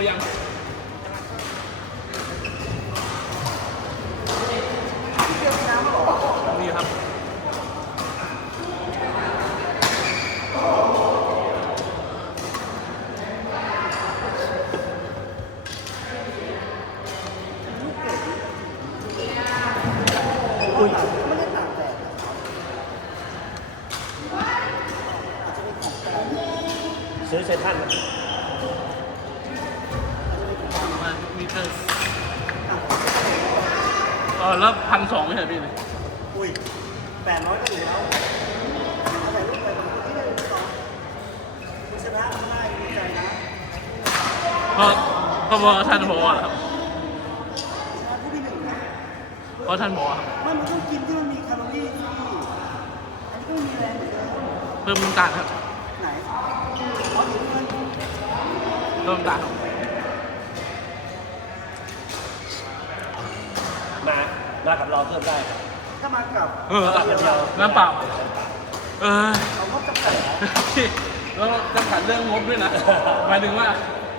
เอายัง พี่เกียวน้ำหรอ นี่ครับ อุ้ยไม่ได้ตากแดด ซื้อเซนทรัน มามีเตอร์เออแล้วพันสองไม่ใช่พี่เลยอุ้ยแปดร้อยก็อยู่แล้วเอาแต่รูปไปตรงนี้ได้เลยสองคุณชนะมันได้ดีใจนะเพราะเพราะว่าท่านบอกว่าครับชนะผู้ที่หนึ่งนะเพราะท่านบอกว่ามันมันต้องกินที่มันมีแคลอรี่ที่อันนี้ก็ไม่มีแรงเหมือนเดิมเพิ่มน้ำตาลครับไหนเพราะถึงมันเพิ่มน้ำตาลครับ มามากับเราเพิ่มได้ถ้ามากับเออน้ำเปล่า เออเราก็จำกัดเหรอพี่แล้วจำกัดเรื่องงบด้วยนะ หมายถึงว่า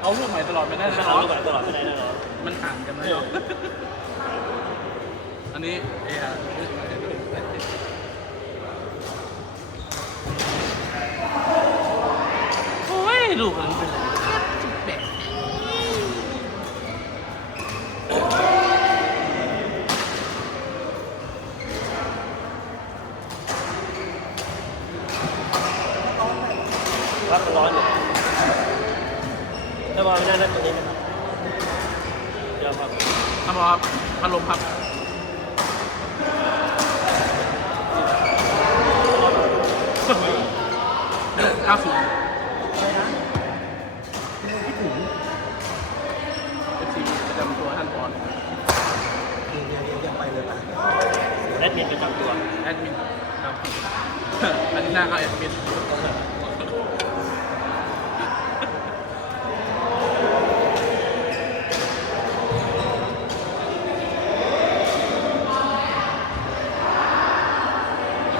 เอาลูกใหม่ตลอดไม่ได้ถ้านะเอาลูกแบบตลอดไม่ได้แน่นอนมันห่างกันนะเนาะอันนี้เออโอ้ยลูกมันเป็นไรสิบแปด รับมันร้อนอยู่ถ้าว่าไม่ได้นั่นตรงนี้นะครับเดี๋ยวครับ ครับผมครับพัดลมครับเก้าศูนย์อะไรนะคิดถึงเอฟซีประจำตัวท่านบอลเดี๋ยวเดี๋ยวเดี๋ยวยังไปเลยป่ะแอดมินประจำตัว แอดมินครับอันนี้หน้าก็แอดมิน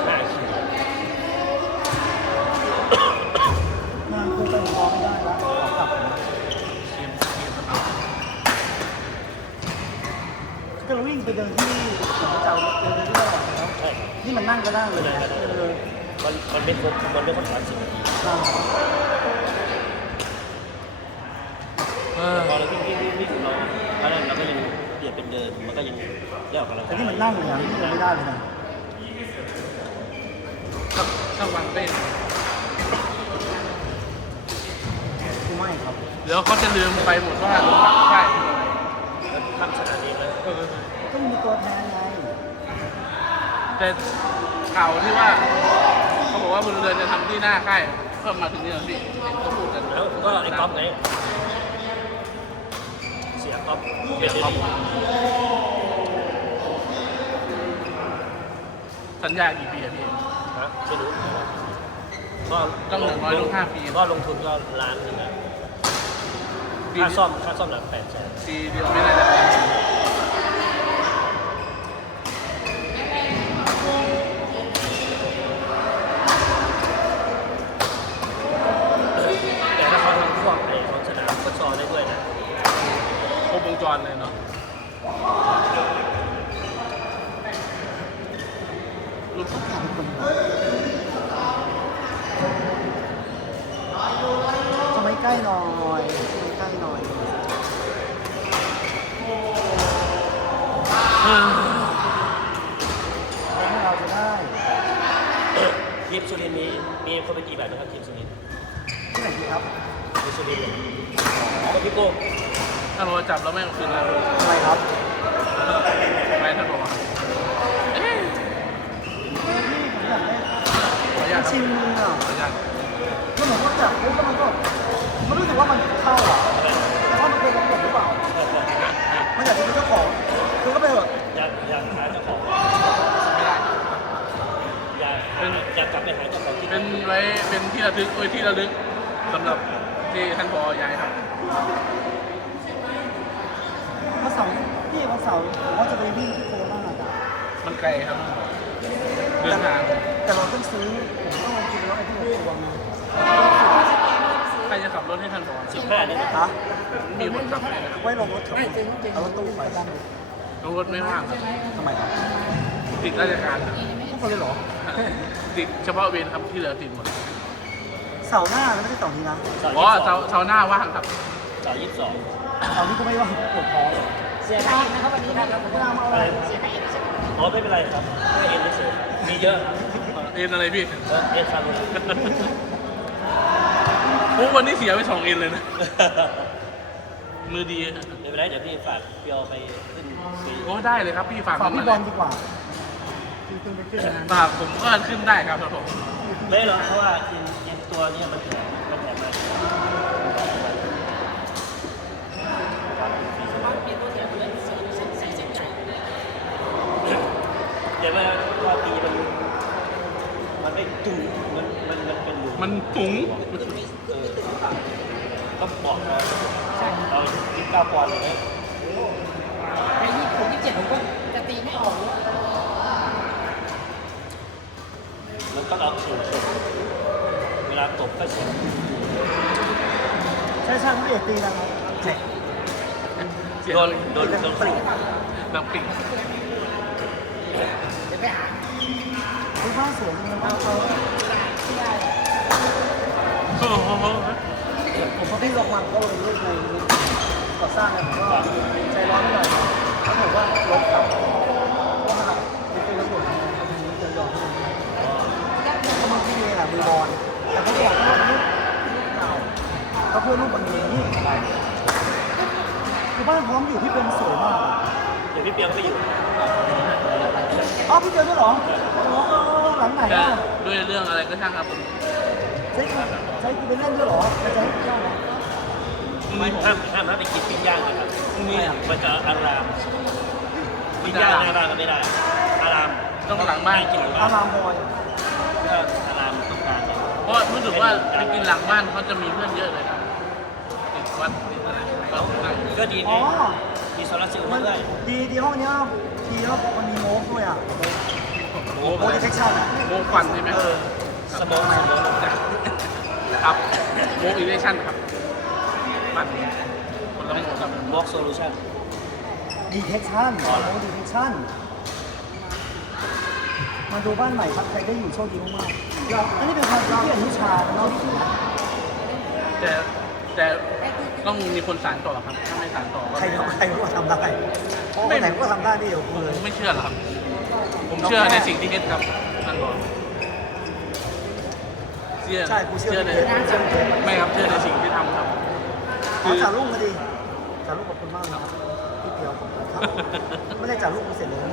น่าชิม งานคือไปพร้อมได้แล้วขอกลับนะ เชียมเชียมนะครับ ก็เรา วิ่งไปเดินที่สวนเจ้าเดินที่ตลาดแล้วใช่นี่มันนั่งก็ได้เลยนะเออมันมันไม่ครบมันไม่ครบสามสิบนาทีนั่งเออพอเราวิ่งวิ่งวิ่งวิ่งเราตอนแล้วเราก็ยังเปลี่ยนเป็นเดินมันก็ยังได้ออกกำลังแต่กายนี่มันนั่งเลยนะนี่มันไม่ได้เลยนะสักสักวันเป็นไม่ครับ เดี๋ยวเขาจะลืมไปหมดว่าใช่ ทำขนาดนี้นะ ก็มีตัวแทนไง แต่ข่าวที่ว่าเขาบอกว่าบนเรือนจะทำที่หน้าค่ายเพิ่มมาถึงนี่แล้วพี่เห็นเขาพูดกันแล้วก็ไอ้ก๊อฟไงเสียก๊อฟเสียก๊อฟสัญญากี่ปีอะพี่ฮะไม่รู้ก็ต้องอย่างน้อยต้องห้าปี ก็ลงทุนก็ล้านหนึงนะปีค่าซ่อมค่าซ่อมหลังแปดแสน ปีเดียวไม่น่าจะได้ แต่ถ้าเขาทำพวกไอ้ของสนามฟุตซอลได้ด้วยนะ ครบวง จรเลยเนาะรูปต้องถามคนสมัยใกล้หน่อยสมัยใกล้หน่อยเออแล้วเราจะได้ทีมสุรินทร์มีมีคนไปกี่แบบนะครับทีมสุรินทร์ที่ไหนดีครับทีมสุรินทร์เนี่ยก็พี่โก้ ถ้าเราจับแล้วไม่เอาคืนแล้วทำไมครับไม่ท่านบอกว่าเอ๊ะผมอยากได้ขออนุญาตครับชิมมืออะขออนุญาตก็เหมือนว่าจับปุ๊บแล้วมันก็มันรู้สึกว่ามันเข้าอะแต่ว่ามันเป็นระบบหรือเปล่ามันอยากจะเป็นเจ้าของคือก็ไปเถอะอยากอยากหาเจ้าของไม่ได้อยากหาอยากกลับไปหาเจ้าของที่เป็นไว้เป็นที่ระลึกไว้ที่ระลึกสำหรับที่ท่านพอย้ายครับวันเสาร์พี่วันเสาร์ผมว่าจะไปวิ่งที่โคราชอะมันไกลครับเดินทางแต่เราต้องซื้อผมต้องลองกินแล้วไอ้ที่เราตัวนึงใครจะขับรถให้ท่านพอสิบห้านี่นะฮะมีคนขับไหมนะครับไว้ลงรถเถอะเอารถตู้ไปได้น้องรถไม่ว่างครับทำไมครับติดราชการครับทุกคนเลยเหรอติดเฉพาะเวรครับที่เหลือติดหมดเสาร์หน้าไม่ใช่เสาร์นี้นะอ๋อเสาเสาหน้าว่างครับสาวยี่สิบสองเสาร์นี้ก็ไม่ว่างปวดท้องเสียดายนะครับวันนี้นะครับไม่น่ามาเอาอะไรเสียดายใช่ไหมอ๋อไม่เป็นไรครับไม่เอ็นเฉยมีเยอะเอ็นอะไรพี่ก็เอ็นคันเลยโอ้วันนี้เสียไปสองเอ็นเลยนะ มือดีอะไม่เป็นไรเดี๋ยวพี่ฝากเปียวไปขึ้นฟรีโอ้ได้เลยครับพี่ฝากฝากผมพี่มาบเลอยลดีกว่าคือขึ้นไปขึ้นนะฝากผมก็ขึ้นได้ครับครับผมไม่หรอกเพราะว่าทีมทีมตัวเนี้มันแถมมันแถมมา เปลี่ยนตัวเสียเลยเสียเสียเสียเสียใจ เดี๋ยวมาว่าปีมันมันไม่จุ่มมันมัน มันเป็นหลุมมันถุงเออต้องบอกนะเราคิดเก้าปอนด์เลยนะในยี่ผมยี่สิบเจ็ดผมก็จะตีไม่ออกเลยเมันต้องเอาสู่ชนเวลาตบก็เฉียงใช่ใช่พี่เอกตีนะครับเจ็บเสียงโดนโดนโดนปรีดังปิ่งเดี๋ยวไปหาคุณพ่อสวยจังเลยนะเขาโอ้โห ผมพอพี่ลงมาก็ลงรูปในก่อสร้างนี่ยผมก็ใจร้อนหน่อยเขาบอกว่ารถครับเพราะมันเป็นเป็นระบบเดินยองเขามาที่นี่แหละมือบอลแต่เขาบอกว่ารูปเก่าเขาเพื่อรูปบางนี้คือบ้านพร้อมอยู่ที่เป็นสวยมากเดี๋ยวพี่เปียกก็อยู่อ๋อพี่เจอด้วยเหรอหลังไหนอะด้วยเรื่องอะไรก็ช่างครับผม ใช้ใช้กูไปเล่นด้วยเหรอจะใช้กูได้เหรอไม่ห้ามห้ามห้ามไปกินปิ้งย่างนะครับพรุ่งนี้มันจะอารามปิ้งย่างหน้าบ้านก็ไม่ได้ อารามต้องหลังบ้านกินหลังอาบ้านรามบอยเพื่อารามต้องการเนี่ยเพราะรู้สึกว่าไปกินหลังบ้านเขาจะมีเพื่อนเยอะเลยครับติดวัดติดอะไรก็นั่งก็ดีอ๋อ มีโซลาร์เซลล์มันด้วยดีดีห้องเนี้ยดีแล้วมันมีโม้ด้วยอะโอ้โม้ดีเทคชั่นอะโมควันใช่ไหมเออสมองสมอง ครับโมอิเลชั่นครับมันคนละโมกับวอล์กโซลูชันดีเทคชั่นโม้ดีเทคชั่นมาดูบ้านใหม่ครับ ใครได้อยู่โชคดีมากๆเราอันนี้เป็นความคิดที่อนุชาเนาะแต่แต่ต้องมีคนสานต่อครับ ถ้าไม่สานต่อก็ใครทำใครก็ทำได้เพราะคนไหนก็ทำได้นี่เดี๋ยวผเลมยไม่เชื่อหรอกครับ ผมเชื่อในสิ่งที่เฮ็ดครับท่านบอกเชื่อใช่กูเชื่อในเลยเชื่อเลยไม่ครับเชื่อในสิ่งที่ทำครับขอจ่าลูกมาดิจ่าลูกขอบคุณมากนะครับพี่เพียวขอบคุณครับไม่ได้จ่าลูกมาเสร็จเลยนะ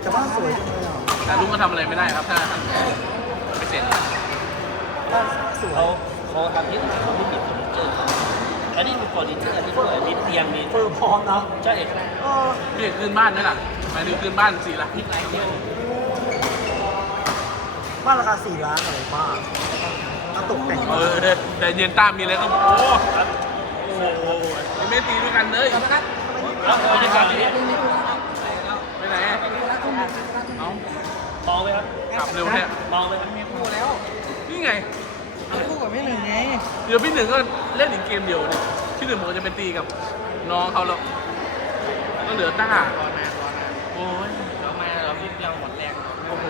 แต่บ้านสวยจังเลยอะแต่ลุงก็ทำอะไรไม่ได้ครับถ้าท่านไม่เสร็จบ้านสวยเขาเขาทำยึดเขาไม่ปิดเฟอร์นิเจอร์อันนี้มีเฟอร์นิเจอร์ที่ด้วยมีเตียงมีเฟอร์พร้อมนะใช่เออพี่เอกคืนบ้านไหมล่ะหมายถึงคืนบ้านสี่หลัง บ้านราคาสี่ล้านอะไรบ้าถ้าตกแต่งเออแต่เย็นตามมีอะไรก็โอ้โหยังไม่ตีด้วยกันเลยครับแล้วบรรยากาศนี้ไปไหนเอ้าเมาไหมครับกลับเร็วเนี่ยเมาไหมครับมีคู่แล้วนี่ไงคู่กับพี่หนึ่งไงเดี๋ยวพี่หนึ่งก็เล่นอีกเกมเดียวนี่ที่หนึ่งผมจะเป็นตีกับน้องเขาแล้วก็เหลือต้าก่อนมาก่อนมาโอ้ยเรามาเราพิเราหมดแรงโอ้โห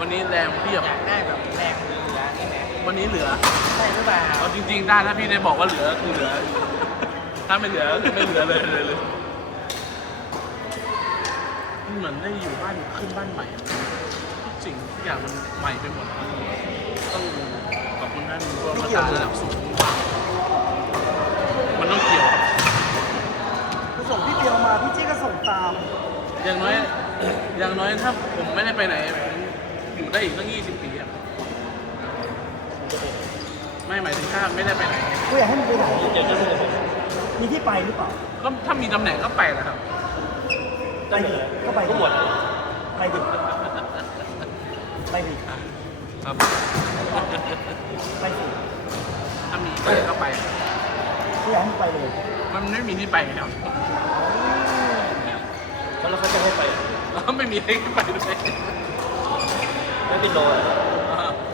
วันนี้แรงเพียบ อยากได้แบบแรงเหลือนี่แหละวันนี้เหลือได้หรือเปล่าเอาจริง ๆ ได้ถ้าพี่ได้บอกว่าเหลือคือเหลือ ถ้าไม่เหลือคือไม่เหลือเลยเลยเลยมันเหมือนได้อยู่บ้านขึ้นบ้านใหม่อะทุกสิ่งทุกอย่างมันใหม่ไปหมดต้องขอบคุณท่านผู้ประชาระดับสูงมันต้องเกี่ยวครับกูส่งพี่เพียวมาพี่จี้ก็ส่งตาม อย่างน้อย อย่างน้อยถ้าผมไม่ได้ไปไหนผม อยู่ได้อีกตั้งยี่สิบปีอะไม่หมายถึงถ้าไม่ได้ไปไหนกูอยากให้มึงไปไหนเจอกันเลยมีที่ไปหรือเปล่าก็ถ้ามีตำแหน่งก็ไปแหละครับไปดิก็ไปดิก็หมดไปดิไปดิครับไปสิถ้ามีไปก็ไปกูอยากให้มึงไปเลยมันไม่มีที่ไปครับแล้วเขาจะให้ไปแล้วไม่มีให้ไปด้วย ไม่เป็นโนเลย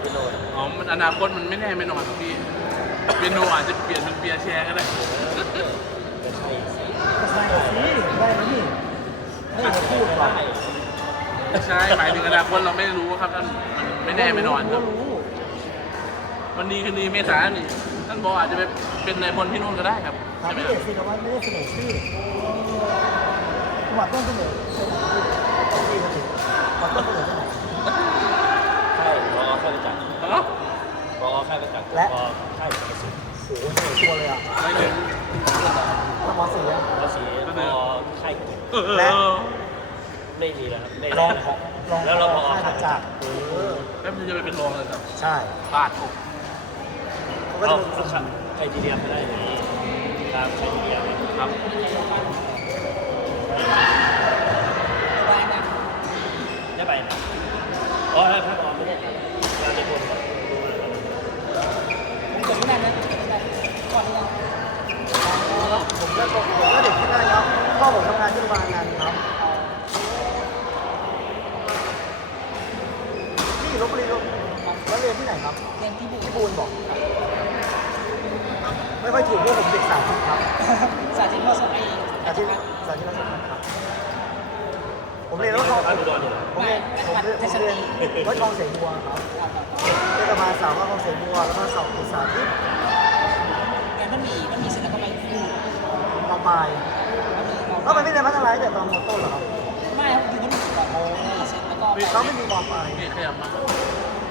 เป็นโนอ๋อ มันอนาคตมันไม่แน่ไม่นอนครับพี่ เปียโนอาจจะเปลี่ยนเป็นเปียร์แชร์ก็ได้ ไม่ใช่สิก็ใช่สิได้แล้วนี่ไม่ได้พูดหรอกไม่ใช่หมายถึงอนาคตเราไม่รู้ครับท่านมันไม่แน่ไม่นอนครับ รู้วันนี้คืนนี้เมษายนนี่ท่านบอกอาจจะไปเป็นนายพลที่นู่นก็ได้ครับถามใช่ไหมพี่คเอรับกสิแต่ว่าไม่ได้เสนอชื่อจังหวัดต้นเสนอเสนอชื่อดีมาสิจังหวัดต้นเสนอที่ไหนใช่รอ ค่ายประจักษ์อ๋อรอค่ายประจักษ์และรอค่ายประจักษ์โอ้โหเสนอตัวเลยอะไม่ถึงถ้ามอสี่อะรอสีรอค่ายกิจเออและไม่มีแล้วครับไม่รองของรองแล้วเราพอค่ายประจักษ์เออแล้วมันจะไปเป็นรองเลยครับใช่บาทผมเขาก็เอาจะเป็นเอาใครทีเดียวไม่ได้ไหมตามใครทีเดียวไหมครับได้ไปนะอ๋อถ้าพอไม่ได้การจะคนก็ดูเลย ผมกดไม่ได้นะก่อนเลย ผมก็ผมก็เด็กที่ได้ครับพ่อผมทำงานที่โรงพยาบาลงานครับอยู่ลบบุรีลบแล้วเรียนที่ไหนครับเรียนที่บูที่บูนบอก ไม่ค่อยถูกเพราะผมเด็กสายครับสาธิตพ่อสมัยอาชีพสายที่รัชการครับผมเรียนรถทองบ้านอุดรเนี่ยผมเรียนผมเรียนผมเรียนรถทองเสบัวครับเทศบาลสามว่าทองเสบัวแล้วก็สอบศึกษาที่ งานมันมีมันมีเสร็จแล้วก็ไปบู มอ ปลายมันมีมอแล้วมันไม่ได้พัฒนาแต่ตอนมอต้นเหรอครับไม่ครับอยู่มันมีก่อนเสร็จแล้วก็ไปเขาไม่มีมอปลายนี่ขยับมา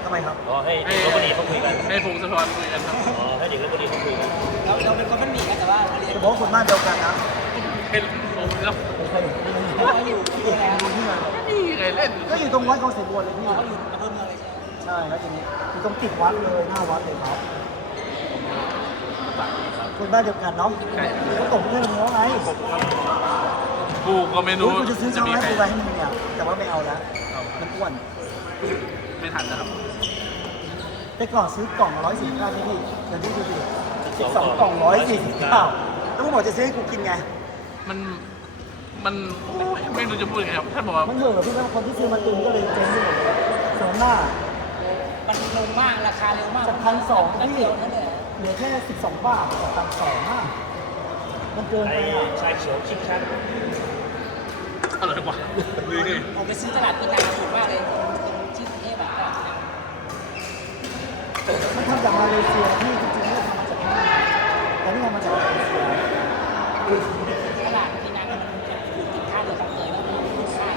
ทำไมครับอ๋อให้เด็กลบบุรีเขาคุยกันให้พงศธรคุยกันครับอ๋อให้เด็กลบบุรีเขาคุยกันเราเราเป็นคนมันมีกันแต่ว่าเรียนจะบอกว่าคนบ้านเดียวกันนะให้ผมแล้วผมเคยเห็นเขาอยู่ที่ไหนครับที่ไหนนี่ไงเล่นก็อยู่ตรงวัดทองเสบัวเลยพี่เขาอยู่อำเภอเมืองเลยใช่ไหมใช่แล้วทีนี้อยู่ตรงติดวัดเลยหน้าวัดเลยครับ คนบ้านเดียวกันเนาะใช่เขาตกเพื่อนมึงแล้วไงกูก็ไม่รู้กูจะซื้อจะช่องมีให้ใครกูไปให้มึงเนี่ยแต่ว่าไม่เอาแล้วมันอ้วนไม่ทันนะครับแต่ก่อนซื้อกล่องร้อยสี่สิบเก้าพี่พี่เดี๋ยวนี้ดูดิสิบสองกล่องร้อยสี่สิบเก้าแล้วมึงบอกจะซื้อให้กูกินไง มันมันโอ้ยไม่รู้จะพูดยังไงครับท่านบอกว่ามันเถอะพี่แล้วคนที่ซื้อมาตุนก็เลยเจ๊งไปหมดเลยสองหน้ามันลงมากราคาเร็วมากจากพันสองนั่นพี่เดียวนั่นเลยเหลือแค่สิบสองบาทจากพันสองห้ามันเกินไอ้ไปอะชายเขียวชิคชันอะไรวะนี่ผมไปซื้อตลาดกีฬาถูกมากเลยที่กรุงเทพแบบตลาดกีฬามันทำจากมาเลเซียพี่จริงๆไม่ได้ทำมาจากที่นี่แต่นี่ทำมาจากมาเลเซียตลาดกีฬามันจะถูกติดค่าเดือนกับเตยแล้วมันมีค่า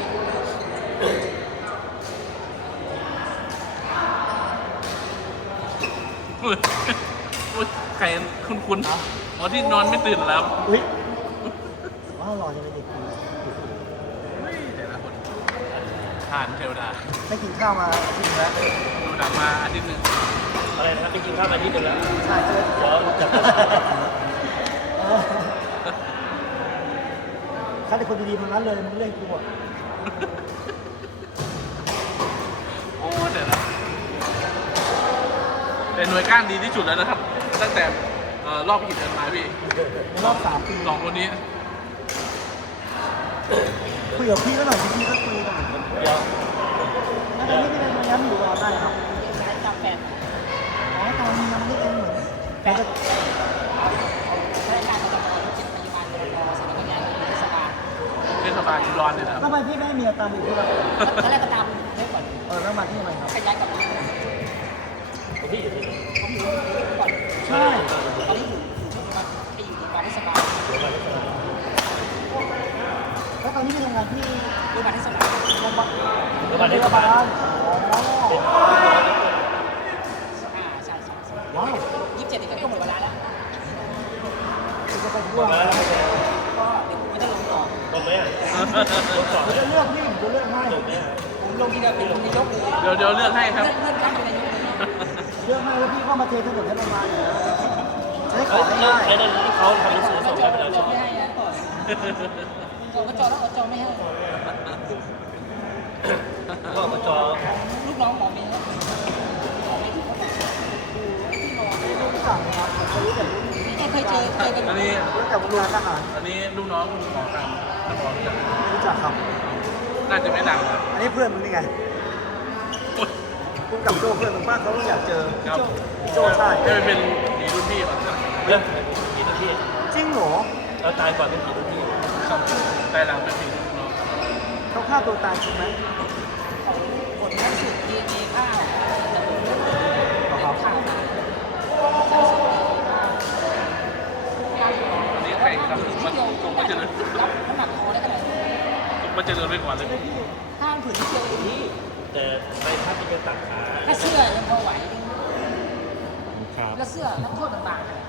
โอ้ยโอ้ยใครคุณคุณอ๋อที่นอนไม่ตื่นแล้วอุ้ยว่ารอจะเป็นเด็กดีแต่ละคนทานเทวดาไม่กินข้าวมาอาทิตย์หนึ่งแล้วดูหนังมาอาทิตย์หนึ่งอะไรนะครับไปกินข้าวมาที่เดียวแล้วใช่ก็เลยขอจับเออคัดแต่คนดีๆทั้งนั้นเลยมึงเล่นกูอะโอ้แต่ละแต่หน่วยก้านดีที่สุดแล้วนะครับ ตั้งแต่เอ่อรอบหินกันมาพี่ในรอบสามปีสองคนนี้ คุยกับพี่ก็หน่อยพี่ก็คุยหน่อยเดี๋ยวงั้นอันนี้พี่เป็นย้ำอยู่รอได้ครับใช้กาแฟอ๋อตอนนี้ยังไม่ได้เป็นเหมือนแฟนใช้การกระจายเป็นปัจจุบันรอสำนักงานเทศบาลเทศบาลอุดรเนี่ยนะครับทำไมพี่ไม่ให้เมียตามอยู่ที่เราตอนแรกก็ตามเทพก่อนเออแล้วมาที่ทำไมครับขยายกับเขาผมพี่อยู่ที่ไหนอยู่ก่อน ใช่ตอนนี้อยู่ไปอยู่โรงพยาบาลที่สนามแล้วตอนนี้พี่ทำงานที่โรงพยาบาลเทศบาลโรงพยาบาลเดี๋ยวมาที่สนามอ๋ออ่าใช่ใช่ใช่ว้าวยี่สิบเจ็ดนี่ก็หมดเวลาแล้วจะไปทั่วดแล้วก็เดี๋ยวผมจะลงต่อตรงไหมอะรงต่อผมจะเลือกพี่ผมจะเลือกให้ตรงไหมอะผมลงที่เดิมเป็นนายกเลยเดี๋ยวเดี๋ยวเลือกให้ครับ เลื่อนเลื่อนขั้นเป็นนายก เลยเลือกให้แล้วพี่ก็มาเทถนนให้มันมาเนี่ยจะได้ขไอ้อให้ไอ้ได้นั่นที่เขาทำหนังสือส่งจให้ไปแล้วจใช่ไหมไม่ให้นะก่อนอบจแล้วอบจไม่ให้ก็อบจลูกน้องหมอเมย์หมอเมย์ที่เขาบอกที่รอไม่รู้จักนะครับผมเคยรู้แต่เคยเจอเคยกันอันนี้รู้แต่โรงงานทหารอันนี้ลูกน้องคุณหมอครับท่านหมอรู้จักไม่รู้จักครับ น่าจะไม่ดังครับอันนี้เพื่อนมึงนี่ไงโอ๊ ยกูกับโจเพื่อนมึงมากเขาอยากเจอครับโจใช่ให้มันเป็นหนีรุ่นพี่ก่อนครับเรื่องกี่นาทีจริงเหรอเราตายก่อนเป็นกี่นาทีครับแต่หลังเป็นพี่ลูกน้องเขาฆ่าตัวตายจริงไหมผลล่าสุดดีเอข้าวจะเป็นเรื่องเหรอครับข้าวล่าสุดดีเอข้าวอันนี้ใครครับมันส่งมาเจริญรับน้ำหนักคอได้ขนาดนี้ส่งมาเจริญไปก่อนเลยห้ามผืนนิดเดียวเองนี่ แต่ใบพัดที่จะตัดขา ถ้าเสื้อยังพอไหว ครับ แล้วเสื้อนักโทษมันบางขนาด